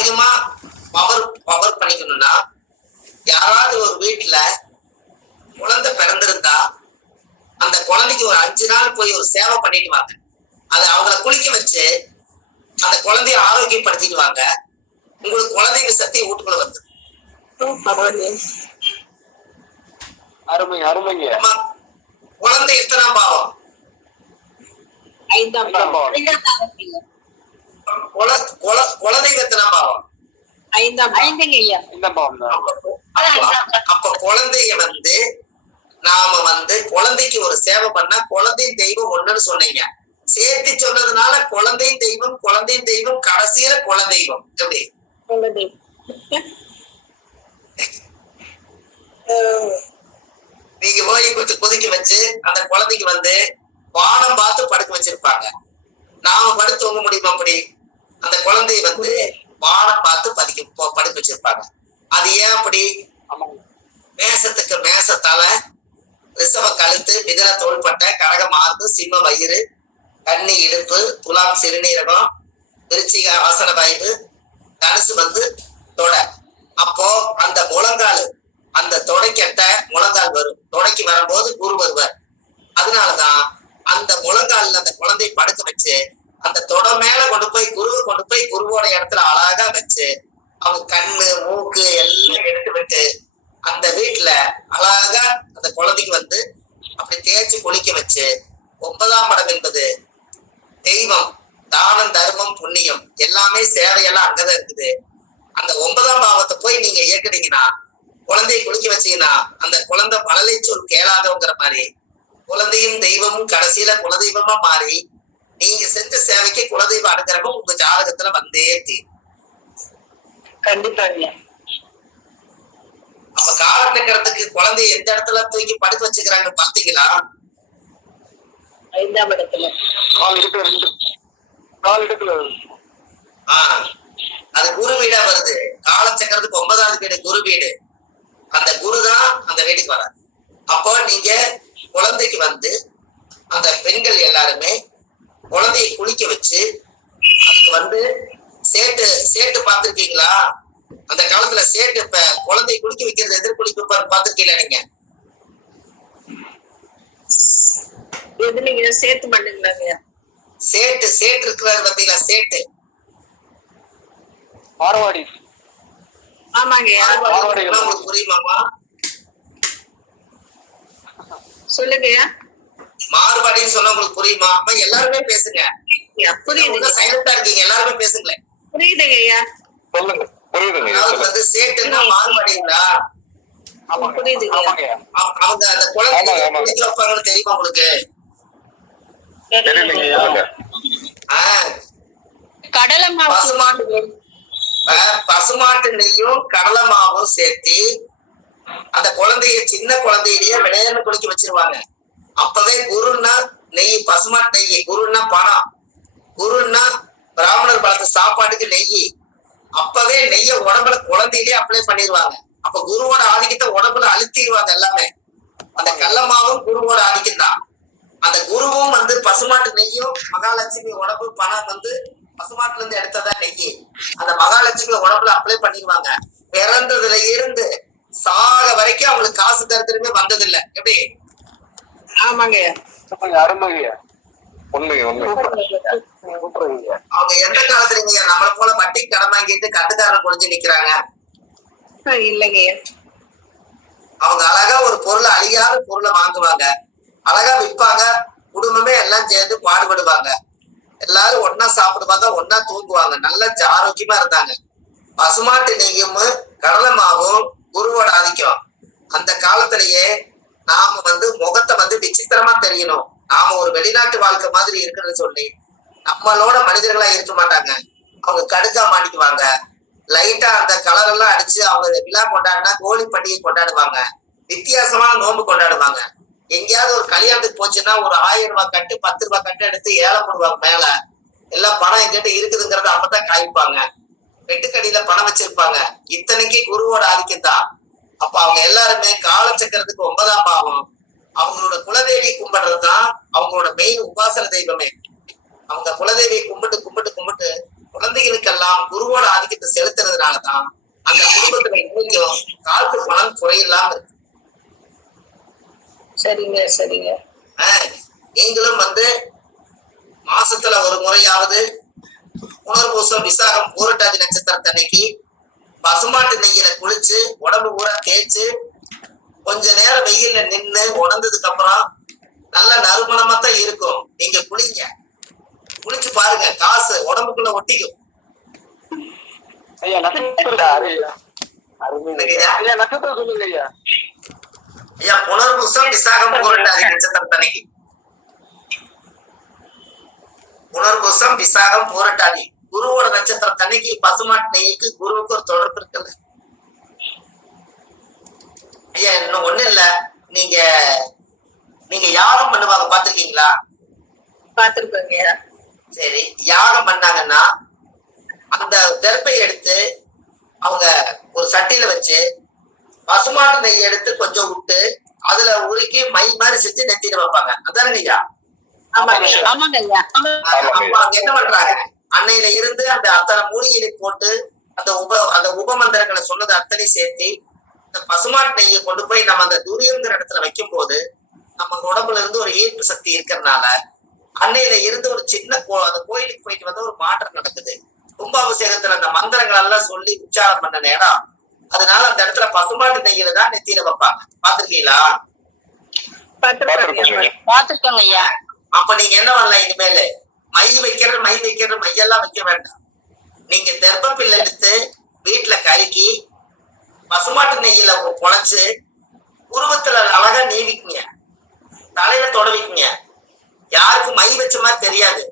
அதிகமா power power பண்ணிக்கணும்னா, யாராவது ஒரு வீட்டுல குழந்தை பிறந்திருந்தா அந்த குழந்தைக்கு ஒரு 5 நாள் போய் ஒரு சேவை பண்ணிட்டு வாங்க. அது அவங்கள குளிக்க வச்சு அந்த குழந்தைய ஆரோக்கியப்படுத்திடுவாங்க. உங்களுக்கு குழந்தைங்க சக்தி வீட்டுக்குள்ள வந்து அருமை அருமைங்க. குழந்தை எத்தனாம் பாவம்? 5ஆம் பாவம். குழந்தை எத்தனாம் பாவம்? 5ஆம் பாவம். அப்ப குழந்தைய வந்து நாம வந்து குழந்தைக்கு ஒரு சேவை பண்ணா குழந்தையும் தெய்வம் ஒண்ணுன்னு சொன்னீங்க. சேர்த்து சொன்னதுனால குழந்தையும் தெய்வம் கடைசியில குலதெய்வம். எப்படி நீங்க போய் கொஞ்சம் கொதிக்க வச்சு அந்த குழந்தைக்கு வந்து வானம் பார்த்து படுக்க வச்சிருப்பாங்க. நாம படுத்து தூங்க முடியுமா? அப்படி அந்த குழந்தைய வந்து வானம் பார்த்து படுக்க வச்சிருப்பாங்க. அது ஏன் அப்படி? மேசத்துக்கு மேசத்தால ரிஷப கழுத்து, மிதன தோள்பட்டை, கடக மார்பு, சிம்ம வயிறு, கன்னி இடுப்பு, துலாம் சிறுநீரகம், விருச்சிக ஆசன வாய்வு, தனுசு வந்து தொடை. அப்போ அந்த முழங்கால், அந்த தொடைக்கட்ட முழங்கால் வரும். தொடைக்கு வரும்போது குரு வருவார். அதனாலதான் அந்த முழங்கால்ல அந்த குழந்தையை படுக்க வச்சு அந்த தொடை மேல கொண்டு போய் குருவோட இடத்துல அழகா வச்சு அவங்க கண்ணு மூக்கு எல்லாம் எடுத்து விட்டு அந்த வீட்டுல அழகா அந்த குழந்தைக்கு வந்து அப்படி தேய்ச்சி குளிக்க வச்சு 9ஆம் இடம் என்பது தெய்வம், தானம், தர்மம், புண்ணியம் எல்லாமே சேவையெல்லாம் அங்கதான் இருக்குது. அந்த 9ஆம் பாவத்தை போய் நீங்க இயக்குனீங்கன்னா, குழந்தையை குளிக்க வச்சீங்கன்னா, அந்த குழந்தை பலலை சொல் கேளாதவங்கிற மாதிரி குழந்தையும் தெய்வமும் கடைசியில குலதெய்வமா மாறி நீங்க செஞ்ச சேவைக்கு குலதெய்வ அனுகிரகம் உங்க ஜாதகத்துல வந்தே தீரும். கண்டிப்பா. அப்ப காலச்சக்கரத்துக்கு குழந்தைய எந்த இடத்துல தூக்கி படுக்க வச்சுக்கிறாங்க பாத்தீங்களா? 5ஆம் இடத்துல. அது குரு வீடா வருது. காலச்சக்கரத்துக்கு 9வது வீடு குரு வீடு. அந்த குருதான் அந்த வீட்டுக்கு வராது. அப்போ நீங்க குழந்தைக்கு வந்து அந்த பெண்கள் எல்லாருமே குழந்தையை குளிக்க வச்சு அதுக்கு வந்து சேட்டு பார்த்திருக்கீங்களா? அந்த காலத்துல சேட்டு இப்ப குழந்தையை குளிக்க வைக்கிறது எதிர்குளிப்பு பார்த்திருக்கீங்களா நீங்க? நீங்க சேர்த்து பண்ணுங்களாங்க. சேட்டு இருக்கிறாரு பாத்தீங்களா? சேட்டு மார்வாடி. ஆமாங்க. உங்களுக்கு புரியுமாமா? சொல்லுங்க. மாறுபாடின்னு சொன்னா உங்களுக்கு புரியுமா? அப்ப எல்லாருமே பேசுங்க. புரியுது. சைலண்டா இருக்கீங்க, எல்லாருமே பேசுங்களேன். புரியுதுங்க ஐயா. சொல்லுங்க. புரியுதுங்க. அதாவது வந்து சேட்டுன்னா மாறுபாடிங்களா? புரியுதுங்க. அவங்க அந்த குழந்தை குளிக்க வைப்பாங்கன்னு தெரியுமா உங்களுக்கு? பசுமாட்டு நெய்யும் கடலை மாவும் சேர்த்து அந்த குழந்தைய சின்ன குழந்தையிலேயே விளையாட குளிக்க வச்சிருவாங்க. அப்பவே குருன்னா நெய், பசுமாட்டு நெய். குருன்னா பணம், குருன்னா பிராமணர் பழத்த சாப்பாட்டுக்கு நெய். அப்பவே நெய்ய உடம்புல குழந்தையிலேயே அப்ளை பண்ணிடுவாங்க. அப்ப குருவோட ஆதிக்கத்தை உடம்புல அழுத்திடுவாங்க எல்லாமே. அந்த கடலமாவும் குருவோட ஆதிக்கம் தான். அந்த குருவும் வந்து பசுமாட்டு நெய்யும் மகாலட்சுமி உடம்பு பணம் வந்து பசுமாட்டுல இருந்து எடுத்ததான் நெய். அந்த மகாலட்சுமி உடம்புல அப்ளை பண்ணிடுவாங்க. பிறந்ததுல இருந்து சாக வரைக்கும் அவங்களுக்கு காசு தரத்திலுமே வந்தது இல்ல. எப்படி? ஆமாங்க. அவங்க எந்த காலத்துல நீங்க நம்மள போல வட்டி கடன் வாங்கிட்டு கட்டுக்காரன் குடிஞ்சு நிக்கிறாங்க? இல்லைங்க. அவங்க அழகா ஒரு பொருளை, அழியாத பொருளை வாங்குவாங்க, அழகா விற்பாங்க. குடும்பமே எல்லாம் சேர்ந்து பாடுபடுவாங்க. எல்லாரும் ஒன்னா சாப்பிடுவாங்க, ஒன்னா தூங்குவாங்க. நல்லா ஆரோக்கியமா இருந்தாங்க. பசுமாட்டு நெய்யும் கடலை மாவும் குருவோட ஆதிக்கம். அந்த காலத்திலேயே நாம வந்து முகத்தை வந்து விசித்திரமா தெரியணும், நாம ஒரு வெளிநாட்டு வாழ்க்கை மாதிரி இருக்குன்னு சொல்லி நம்மளோட மனிதர்களா இருக்க மாட்டாங்க. அவங்க கடுக்கா மாட்டிக்குவாங்க. லைட்டா அந்த கலர் எல்லாம் அடிச்சு அவங்க விழா கொண்டாடினா கோழி பண்டிகை கொண்டாடுவாங்க. வித்தியாசமான நோன்பு கொண்டாடுவாங்க. எங்கேயாவது ஒரு கல்யாணத்துக்கு போச்சுன்னா ஒரு 1000 ரூபாய் கட்டு, 10 ரூபாய் கட்டு எடுத்து ஏலம் போடுவாங்க. மேல எல்லாம் பணம் எங்கிட்ட இருக்குதுங்கிறத அப்பதான் காய்ப்பாங்க. வெட்டுக்கடியில பணம் வச்சிருப்பாங்க. இத்தனைக்கு குருவோட ஆதிக்கம் தான். அப்ப அவங்க எல்லாருமே காலச்சக்கரத்துக்கு 9ஆம் பாவம். அவங்களோட குலதேவி கும்பிடுறதுதான் அவங்களோட மெயின் உபாசன தெய்வமே. அவங்க குலதேவியை கும்பிட்டு குழந்தைகளுக்கெல்லாம் குருவோட ஆதிக்கத்தை செலுத்துறதுனாலதான் அந்த குடும்பத்துல இன்னைக்கும் காசு பணம் குறையில்லாம இருக்கு. சரிங்க சரிங்க. நீங்களும் மாசத்துல ஒரு முறையாவது புனர்பூசம் விசாகம் பூரட்டாதி நட்சத்திரத்தன்னைக்கு பசுமாட்டு நெய்யில குளிச்சு உடம்பு பூரா தேய்ச்சு கொஞ்ச நேரம் வெயில்ல நின்னு உணர்ந்ததுக்கு அப்புறம் நல்ல நறுமணமா தான் இருக்கும். நீங்க குளிங்க, குளிச்சு பாருங்க, காசு உடம்புக்குள்ள ஒட்டிக்கும். ஐயா புனர்பூசம் விசாகம் பூரட்டாதி நட்சத்திரத்தன்னைக்கு, புனர்பூசம் விசாகம் பூரட்டாதி குருவோட நட்சத்திரத்தன்னைக்கு பசுமாட்டு நெய்க்கு குருவுக்கு ஒரு தொடர்பு இருக்குல்ல ஐயா. இன்னும் ஒண்ணு இல்ல, நீங்க நீங்க யாகம் பண்ணுவாங்க பாத்திருக்கீங்களா? பாத்துருக்கோங்க. சரி, யாகம் பண்ணாங்கன்னா அந்த நெருப்பை எடுத்து அவங்க ஒரு சட்டியில வச்சு பசுமாட்டு நெய் எடுத்து கொஞ்சம் விட்டு அதுல உருக்கி மை மாதிரி செஞ்சு நெத்தியில வைப்பாங்க. அதானங்க ஐயா? அவங்க என்ன பண்றாங்க, அன்னையில இருந்து அந்த அத்தனை மூலிகையை போட்டு அந்த உபமந்திரங்களை சொன்னது அத்தனை சேர்த்து இந்த பசுமாட்டு நெய்யை கொண்டு போய் நம்ம அந்த துரியங்கிற இடத்துல வைக்கும் போது நம்ம உடம்புல இருந்து ஒரு ஈர்ப்பு சக்தி இருக்கிறதுனால அன்னையில இருந்து ஒரு சின்ன அந்த கோயிலுக்கு போயிட்டு ஒரு மாற்றம் நடக்குது. கும்பாபிஷேகத்துல அந்த மந்திரங்கள் எல்லாம் சொல்லி உச்சாரம் பண்ண நேரம் அதனால அந்த இடத்துல பசுமாட்டு நெய்யில தான் நெத்தியில வைப்பாங்க. பாத்திருக்கீங்களா? பாத்துருக்கோங்க ஐயா. அப்ப நீங்க என்ன பண்ணலாம், இனிமேலு மையெல்லாம் வைக்க வேண்டாம். நீங்க தெர்ப்பப்பிள்ளை எடுத்து வீட்டுல கலக்கி பசுமாட்டு நெய்யில குழைச்சு உருவத்துல அழகா நீவிக்குங்க, தலையில தொடவிக்குங்க. யாருக்கும் மை வச்ச மாதிரி தெரியாது.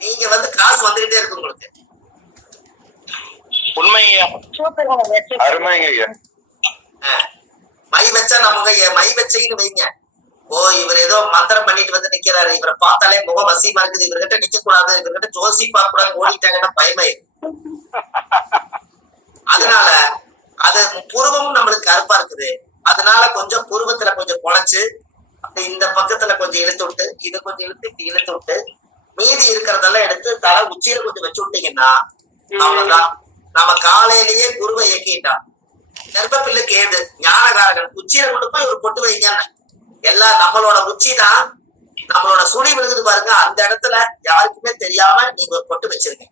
நீங்க காசு வந்துகிட்டே இருக்கு உங்களுக்கு. மை வச்சா நமக்கு மை வச்சைன்னு வைங்க. ஓ, இவர் ஏதோ மந்திரம் பண்ணிட்டு நிக்கிறாரு, இவரை பார்த்தாலே முகம் வசியமா இருக்குது, இவர்கிட்ட நிக்க கூடாது, இவர்கிட்ட ஜோசி பார்க்க கூடாது, ஓடிட்டாங்கன்னா பயமே. அதனால அது புருவமும் நம்மளுக்கு கருப்பா இருக்குது. அதனால கொஞ்சம் புருவத்துல கொஞ்சம் குழைச்சு அப்படி இந்த பக்கத்துல கொஞ்சம் இழுத்து விட்டு இதை கொஞ்சம் இழுத்து இப்படி இழுத்து விட்டு மீதி இருக்கிறதெல்லாம் எடுத்து தலை உச்சியில கொஞ்சம் வச்சு விட்டீங்கன்னா அவ்வளவுதான். நம்ம காலையிலேயே குருவை இயக்கிட்டான். கர்ப்பப்பிள்ளைக்கு ஏது ஞானகாரகன் உச்சியில கொண்டு போய் ஒரு பொட்டு வைங்கன்னு எல்லாம் நம்மளோட உச்சி தான் நம்மளோட சுழி விழுகுது பாருங்க, அந்த இடத்துல யாருக்குமே தெரியாம நீங்க ஒரு பொட்டு வச்சிருங்க.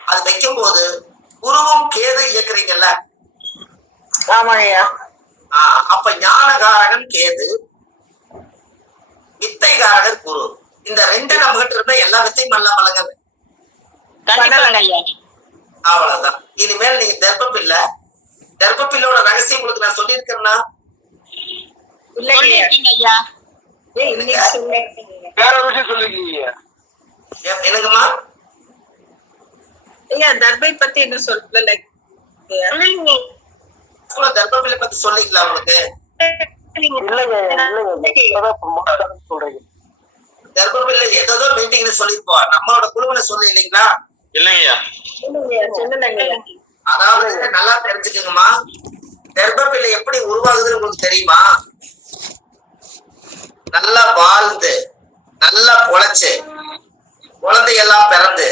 அது வைக்கும் போது குருவும் கேது இயக்குறீங்கல்ல. அப்ப ஞானகாரகன் கேது, வித்தைகாரகன் குரு. இந்த ரெண்டு நம்ம கிட்ட இருந்தா எல்லா வித்தையும் நல்லா பழங்க. அவ்வளவுதான். இனிமேல் நீங்க தெர்ப்பப்பிள்ளோட ரகசியம் உங்களுக்கு நான் சொல்லியிருக்கேன்னா என்னங்கம்மா தர்பை பத்தி என்ன சொல்லல. தர்ப்பப்பிள்ளை பத்தி சொல்லிக்கலாம் உங்களுக்கு. தர்ப்பப்பிள்ளை ஏதோ மீட்டிங்ல சொல்லிருப்போம், நம்மளோட குழுவில சொல்லி இல்லைங்களா? இல்லைங்கய்யா. அதாவது நல்லா தெரிஞ்சுக்குங்கம்மா, கர்ப்பப்பிள்ளை எப்படி உருவாகுதுன்னு உங்களுக்கு தெரியுமா? நல்லா வாழ்ந்து நல்லா பொழைச்சு குழந்தையெல்லாம் பிறந்து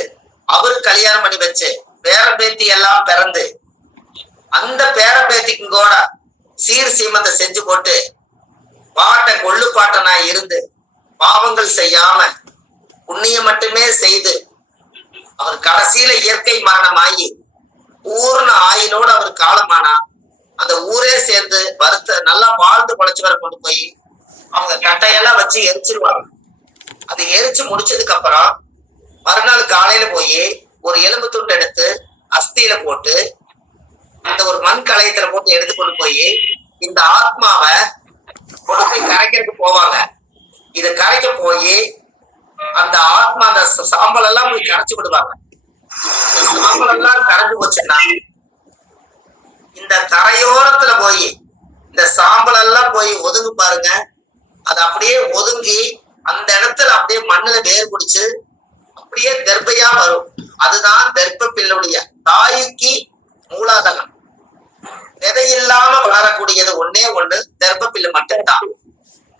அவரு கல்யாணம் பண்ணி வச்சு பேரம்பேத்தி எல்லாம் பிறந்து அந்த பேரம்பேத்திக்கு கூட சீர் சீமந்த செஞ்சு போட்டு கொள்ளு பாட்டனா இருந்து பாவங்கள் செய்யாம புண்ணியம் மட்டுமே செய்து அவர் கடைசியில இயற்கை மரணமாகி பூர்ண ஆயிலோட அவர் காலமானா அந்த ஊரே சேர்ந்து நல்லா வாழ்ந்து பொழைச்சவரை கொண்டு போய் அவங்க கட்டையெல்லாம் வச்சு எரிச்சிருவாங்க. அது எரிச்சு முடிச்சதுக்கு அப்புறம் மறுநாள் காலையில போய் ஒரு எலும்பு துண்டு எடுத்து அஸ்தியில போட்டு அந்த ஒரு மண் கலையத்துல போட்டு எடுத்து கொண்டு போய் இந்த ஆத்மாவை கொண்டு போய் கரைக்கிறதுக்கு போவாங்க. இத கரைக்க போய் அந்த ஆத்மா அந்த சாம்பல் எல்லாம் போய் கரைச்சு விடுவாங்க. சாம்பல் எல்லாம் கரைஞ்சு போச்சுன்னா இந்த கரையோரத்துல போய் இந்த சாம்பல் எல்லாம் போய் ஒதுங்கு பாருங்க. அது அப்படியே ஒதுங்கி அந்த இடத்துல அப்படியே மண்ணுல வேர் பிடிச்சு அப்படியே கர்ப்பையா வரும். அதுதான் கர்ப்பப்பிள்ளுடைய தாய்க்கு மூலாதாரம். விதையில்லாம வளரக்கூடியது ஒன்னே ஒண்ணு கர்ப்பப்பிள்ளை மட்டும்தான்.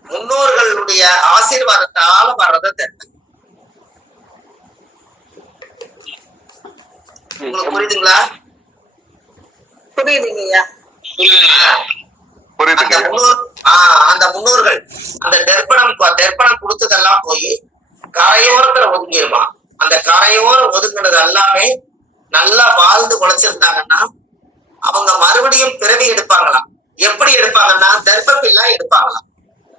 முன்னோர்களுடைய ஆசீர்வாதத்தால வர்றத தெரியல. உங்களுக்கு புரியுதுங்களா? புரியுதுங்க ஐயா. அந்த அந்த முன்னோர்கள் அந்த தர்ப்பணம் கொடுத்ததெல்லாம் போய் கரையோரத்துல ஒதுங்கிருமா. அந்த கரையோரம் ஒதுங்கினது எல்லாமே நல்லா வாழ்ந்து உழைச்சிருந்தாங்கன்னா அவங்க மறுபடியும் பிறவி எடுப்பாங்களாம். எப்படி எடுப்பாங்கன்னா தர்ப்பப்பில்லா எடுப்பாங்களாம்.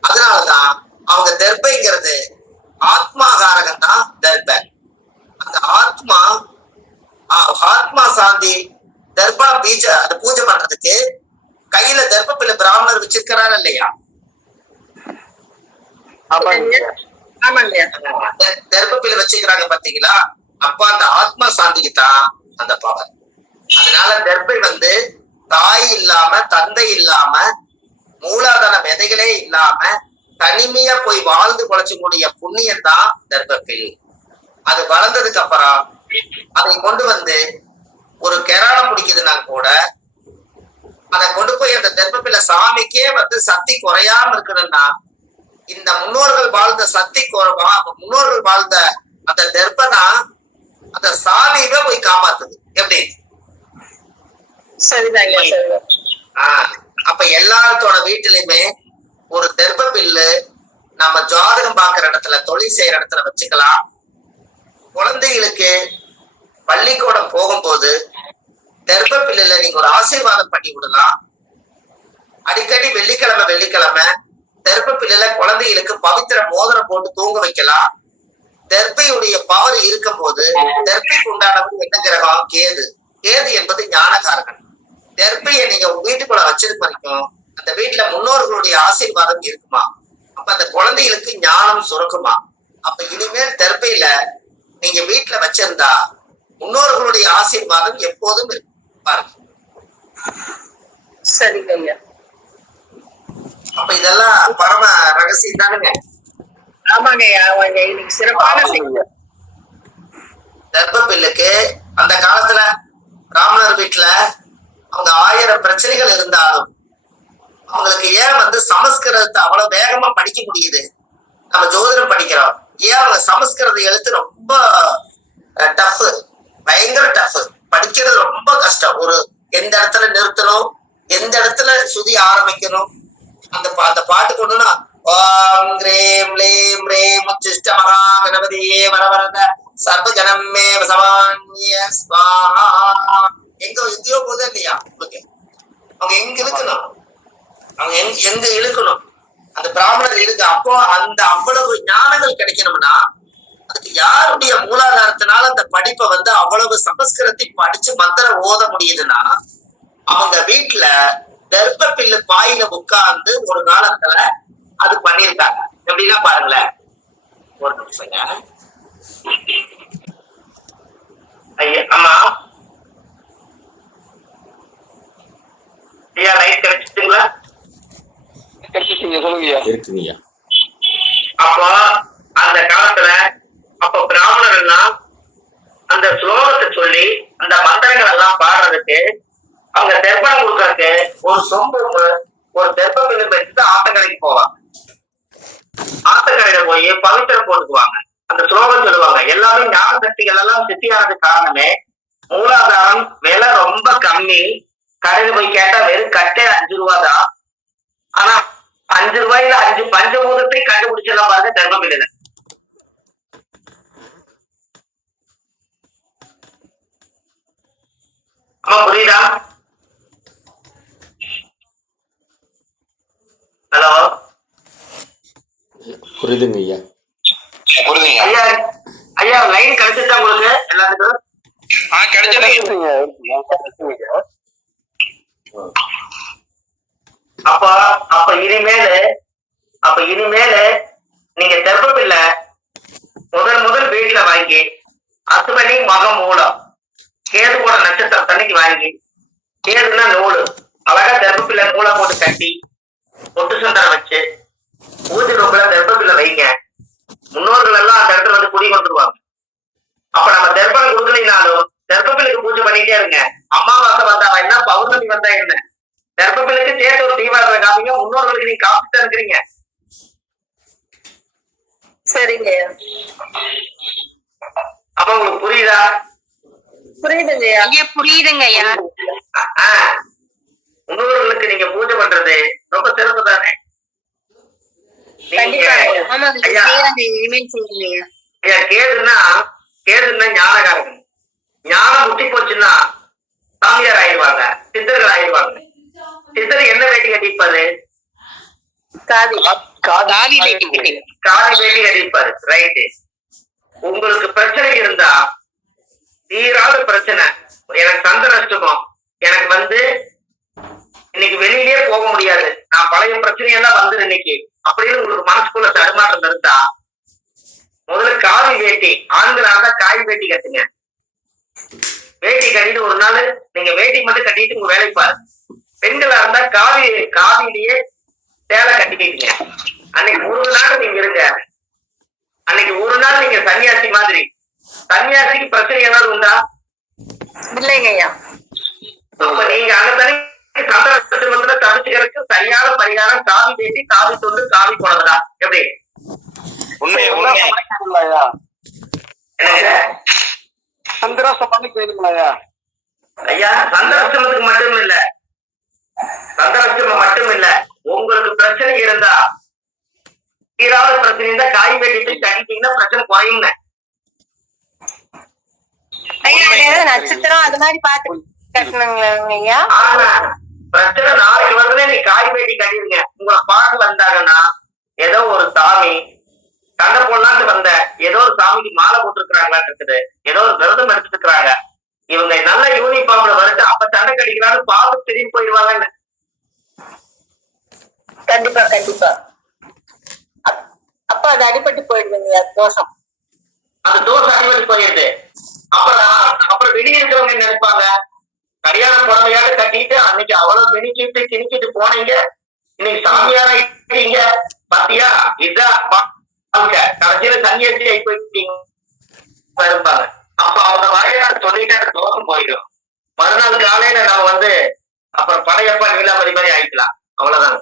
அதனாலதான் அவங்க தர்ப்பைங்கிறது ஆத்மாகாரகம் தான் தர்ப்ப. அந்த ஆத்மா சாந்தி தர்ப்பணம் அது பூஜை பண்றதுக்கு கையில தர்ப்பப்பிள்ளை பிராமணர் வச்சிருக்கிறாரு இல்லையா? தர்ப்பப்பிள்ளை வச்சுக்கிறாங்க பாத்தீங்களா? அப்ப அந்த ஆத்மா சாந்திக்கு தான் அந்த பவர். அதனால தர்ப்பை தாய் இல்லாம தந்தை இல்லாம மூலாதார விதைகளே இல்லாம தனிமையா போய் வாழ்ந்து குழைச்சக்கூடிய புண்ணியம் தான் தர்ப்பப்பில். அது வளர்ந்ததுக்கு அப்புறம் அதை கொண்டு ஒரு கெராடம் பிடிக்குதுன்னா கூட அதை கொண்டு போய் அந்த தர்ப்பப்பில சாமிக்கே சக்தி குறையாம இருக்கணும்னா இந்த முன்னோர்கள் வாழ்ந்த சக்தி முன்னோர்கள் வாழ்ந்த அந்த தர்ப்பனா அந்த சாமியவே போய் காப்பாத்துது. எப்படி? அப்ப எல்லாத்தோட வீட்டிலுமே ஒரு தர்ப்பப்பில்லு நம்ம ஜாதகம் பாக்குற இடத்துல தொழில் செய்யற இடத்துல வச்சுக்கலாம். குழந்தைகளுக்கு பள்ளிக்கூடம் போகும்போது தர்ப்பப்பில்ல நீங்க ஒரு ஆசீர்வாதம் பண்ணி விடலாம். அடிக்கடி வெள்ளிக்கிழமை தர்ப்பப்பில்ல குழந்தைகளுக்கு பவித்திர மோதிரம் போட்டு தூங்க வைக்கலாம். தர்ப்பையுடைய பவர் இருக்கும் போது தர்ப்பைக்கு உண்டானது என்ன கிரகம்? கேது. கேது என்பது ஞானகாரகன். தர்ப்பையை நீங்க உங்க வீட்டுக்குள்ள வச்சிருக்க வரைக்கும் அந்த வீட்டுல முன்னோர்களுடைய ஆசீர்வாதம் இருக்குமா. அப்ப அந்த குழந்தைகளுக்கு ஞானம் சுரக்குமா. அப்ப இனிமேல் தர்ப்பையில நீங்க வீட்டுல வச்சிருந்தா முன்னோர்களுடைய ஆசீர்வாதம் எப்போதும் இருக்கு. பாருங்க. சரிங்க ஐயா. அப்ப இதெல்லாம் பரம ரகசியம் தானுங்க. ஆமாங்க ஐயா, ஆமாங்க. இன்னைக்கு சிறப்பான தர்ப்பப்பில்லுக்கு அந்த காலத்துல ராமனர் வீட்டுல அவங்க 1000 பிரச்சனைகள் இருந்தாலும் அவங்களுக்கு ஏன் சமஸ்கிருதத்தை அவ்வளவு வேகமா படிக்க முடியுது? நம்ம ஜோதிடம் படிக்கிறோம். ஏன் அவங்க சமஸ்கிருத எழுத்து ரொம்ப டஃப், பயங்கர டஃப். படிக்கிறது ரொம்ப கஷ்டம். ஒரு எந்த இடத்துல நிறுத்தணும், எந்த இடத்துல சுதி ஆரம்பிக்கணும், அந்த பாட்டு கொண்டுனா ஓம் கிரீம் லீம் ரீம் உச்சிஷ்ட மகா கணபதியே வரவரத சர்வஜனமே சமான்ய ஸ்வாஹா. எங்கேயோ போதே இல்லையா உங்களுக்கு? அவங்க எங்க இழுக்கணும், அவங்க எங்க இழுக்கணும், அந்த பிராமணர் இருக்கு. அப்போ அந்த அவ்வளவு ஞானங்கள் கிடைக்கணும்னா அதுக்கு யாருடைய மூலாதாரத்தினால அந்த படிப்பை அவ்வளவு சமஸ்கிருதத்தை படிச்சு மந்திரம் ஓத முடியுதுன்னா அவங்க வீட்டுல தர்ப்பப்பில்லு பாயில உட்கார்ந்து ஒரு காலத்துல அது பண்ணிருக்காங்க. எப்படின்னா பாருங்களேன், ஒரு நிமிஷங்க ஐயா. ஆமா ஐயா, லைட் கிடைச்சிட்டுங்களா? இருக்குங்கய்யா. அப்போ அந்த காலத்துல பிராமணர்கள்னா அந்த ஸ்லோகத்தை சொல்லி அந்த மந்திரங்கள் எல்லாம் பாடுறதுக்கு அவங்க தெர்ப்பணம் கொடுக்கறதுக்கு ஒரு சொம்பு ஒரு தெர்ப்பப்பிள்ளை வச்சுட்டு ஆத்தக்கரைக்கு போவாங்க. ஆத்தக்கரையில போய் பவித்திரம் போட்டுக்குவாங்க. அந்த ஸ்லோகம் சொல்லுவாங்க. எல்லாமே ஞான சக்திகள் எல்லாம் சித்தியானதுக்கு காரணமே மூலாதாரம் விலை ரொம்ப கம்மி. கடையில் போய் கேட்டா வெறும் கட்டே 5 ரூபா தான். ஆனா 5 ரூபாயில 5 பஞ்சபூதத்தை கண்டுபிடிச்சலாம் பாருங்க தர்ப்பப்பிள்ளையில. ஆமா, புரியுதா? ஹலோ, புரியுதுங்க ஐயா. ஐயா ஐயா, லைன் கிடைச்சிட்டா உங்களுக்கு எல்லாத்துக்கும்? அப்ப இனிமேலு நீங்க தெர்ப்பப்பில்ல முதல் வீட்டுல வாங்கி அசுவனி மகம் மூலம் கேது போட நட்சத்திரம் தண்ணிக்கு வாங்கி, கேதுன்னா நூலு, அழகா தெர்ப்பப்பில்ல நூலை போட்டு கட்டி பொட்டு சந்தனம் வச்சு பூஜை ரூம்ல தெர்ப்பப்பில்ல வைங்க. முன்னோர்கள் எல்லாம் அந்த இடத்துல குடி கொண்டுருவாங்க. அப்ப நம்ம தெர்ப்பம் கொடுக்கலினாலும் தெர்ப்பப்பில்லுக்கு பூஜை பண்ணிட்டே இருங்க. அமாவாசை வந்தா என்ன, பௌர்ணமி வந்தா என்ன, தெர்ப்பப்பில்லுக்கு சேர்த்து ஒரு தீபாவளி காமிங்க. முன்னோர்களுக்கு நீங்க காப்பிட்டு இருக்கிறீங்க. சரிங்க. அப்ப உங்களுக்கு புரியுதா? புரியுதுங்கய்யா. ஐயா புரியுதுங்க ஐயா. முன்னோர்களுக்கு நீங்க பூஜை பண்றது ரொம்ப சிறப்பு தானே. கண்டிப்பா. ஆமாங்க ஐயா. செய்யறேங்க, இனிமேல் செய்யலையா. ஐயா, கேதுன்னா ஞானகாரகம். ஞானம் முட்டி போச்சுன்னா சாமியார் ஆயிடுவாங்க, சித்தர்கள் ஆயிடுவாங்க. சித்தர் என்ன வேட்டி கட்டிப்பாரு? காதி. காவி வேட்டி கட்டி. காதி வேட்டி கட்டிப்பாரு. ரைட்டு. உங்களுக்கு பிரச்சனை இருந்தா, தீராத பிரச்சனை, எனக்கு சந்திரஷ்டமம், எனக்கு இன்னைக்கு வெளியிலேயே போக முடியாது, நான் பழைய பிரச்சனையெல்லாம் இன்னைக்கு அப்படின்னு உங்களுக்கு மனசுக்குள்ள தடுமாற்றம் இருந்தா, முதல்ல காவி வேட்டி, ஆண்களா இருந்தா காவி வேட்டி கட்டுங்க. வேட்டி கட்டிட்டு ஒரு நாள் நீங்க வேட்டி மட்டும் கட்டிட்டு உங்க வேலைக்கு பாருங்க. பெண்களா இருந்தா காவிலேயே சேலை கட்டிக்கிட்டீங்க. அன்னைக்கு ஒரு நாள் நீங்க இருங்க. அன்னைக்கு ஒரு நாள் நீங்க சன்னியாசி மாதிரி. சன்னியாசிக்கு பிரச்சனை ஏதாவது உண்டா? இல்லைங்கய்யா. அப்ப நீங்க அந்த தனி சந்திரத்துல தவிச்சுக்கிறதுக்கு சரியான பரிகாரம் காவி வேட்டி, காவி தொண்டு, காவி குழந்தைதான். எப்படி? உண்மையா என்னங்க சந்திராசமானு கேளுங்களாயா? ஐயா, சந்திராஷ்டமத்துக்கு மட்டும் இல்ல, சந்திராஷ்டமம் மட்டும் இல்ல, உங்களுக்கு பிரச்சனை இருந்தா, தீராத பிரச்சனை இருந்தா காய் வேட்டி கட்டிட்டீங்கன்னா பிரச்சனை குறையுங்க. ஐயா அது ஏதாவது நட்சத்திரம் அது மாதிரி பார்த்து கட்டணுங்களா ஐயா? ஆனா பிரச்சனை நாளைக்கு வந்து நீ காய் வேட்டி கட்டிருங்க. உங்களை பார்க்க வந்தாங்கன்னா ஏதோ ஒரு சாமி சண்டை போடலான்னு ஏதோ ஒரு சாமிக்கு மாலை போட்டுருக்காங்களான்னு இருக்குது, ஏதோ ஒரு விரதம் எடுத்துட்டு இருக்கிறாங்க, இவங்க நல்ல யூனிஃபார்ம்ல வருது, அப்ப சண்டை கடிக்கிறான்னு பார்த்து திரும்பி போயிடுவாங்கன்னு. கண்டிப்பா கண்டிப்பா. அப்ப அது அடிபட்டு போயிடுதுங்க தோஷம். அந்த தோசை அடிபட்டு போயிடுது. அப்புறம் வெளியே இருக்கிறவங்க என்ன நினைப்பாங்க, கல்யாண புடவையாட கட்டிட்டு அன்னைக்கு அவ்வளவு மினிக்கிட்டு கிணிக்கிட்டு போனீங்க, இன்னைக்கு சாமியாரா இருக்கீங்க பாத்தியா, இதுதான் கடைசியில சன்னியாசி ஆகி போயிட்டீங்க இருப்பாங்க. அப்ப அவங்க வாயில சொல்லிட்டு அந்த தோஷம் போயிடும். மறுநாள் காலையில நம்ம அப்புறம் படையப்பா நீலாமதி மாதிரி ஆயிக்கலாம். அவ்வளவுதான்.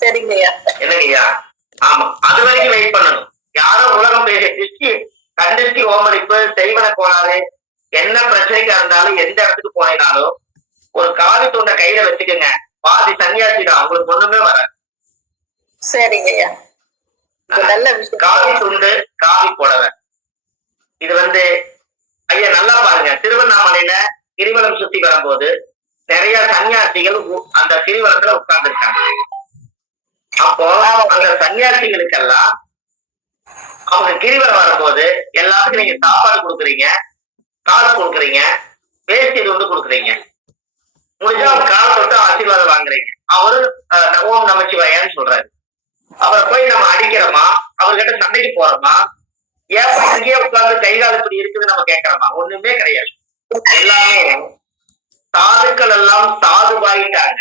சரிங்கய்யா. என்னங்கய்யா? ஆமா, அது வரைக்கும் வெயிட் பண்ணணும். யாரோ உலகம் பேசிய திருஷ்டி கண்டிஷ்டி ஓமளிப்பு செய்வன கோளாறு என்ன பிரச்சனைக்கா இருந்தாலும் எந்த இடத்துக்கு போனாலும் ஒரு காவி துண்டை கையில வச்சுக்கோங்க. பாதி சன்னியாசி தான், உங்களுக்கு ஒண்ணுமே வராது. சரிங்கய்யா. நல்ல விஷயம். காவி துண்டு, காவி புடவை. இது ஐயா நல்லா பாருங்க, திருவண்ணாமலையில கிரிவலம் சுத்தி வரும்போது நிறைய சன்னியாசிகள் அந்த கிரிவலத்துல உட்கார்ந்து இருக்காங்க. அப்போ அந்த சன்னியாசிகளுக்கெல்லாம் அவங்க கிரிவலம் வரும்போது எல்லாத்துக்கும் நீங்க சாப்பாடு கொடுக்குறீங்க, காசு கொடுக்குறீங்க, வேஷ்டி துண்டு கொடுக்குறீங்க. முடிஞ்சா அவங்க கால தொட்டு ஆசீர்வாதம் வாங்குறீங்க. அவரு ஓம் நமச்சிவாயான்னு சொல்றாரு. அவரை போய் நம்ம அடிக்கிறோமா, அவர்கிட்ட சண்டைக்கு போறோமா, ஏன் இங்கேயே உட்கார்ந்து கைகால் இப்படி இருக்குதுன்னு நம்ம கேட்கிறோமா? ஒண்ணுமே கிடையாது. எல்லாமே சாதுக்கள் எல்லாம் சாதுவாயிட்டாங்க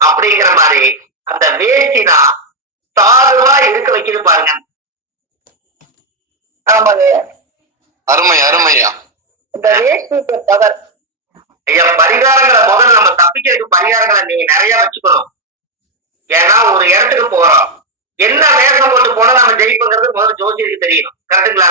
அப்படிங்கிற மாதிரி அந்த வேஷ்டினா சாதுவா இருக்க வைக்கிறது பாருங்க. ஆமாங்கய்யா. அருமை அருமையா. இந்த வேஷ்டி பவர். ஐயா, பரிகாரங்களை முதல்ல நம்ம தப்பிக்கிறதுக்கு பரிகாரங்களை நீங்க நிறைய வச்சுக்கணும். ஏன்னா ஒரு இடத்துக்கு போறோம், என்ன வேஷம் போட்டு போனா நம்ம ஜெயிப்புங்கிறது முதல்ல ஜோசியருக்கு தெரியணும். கரெக்டுங்களா?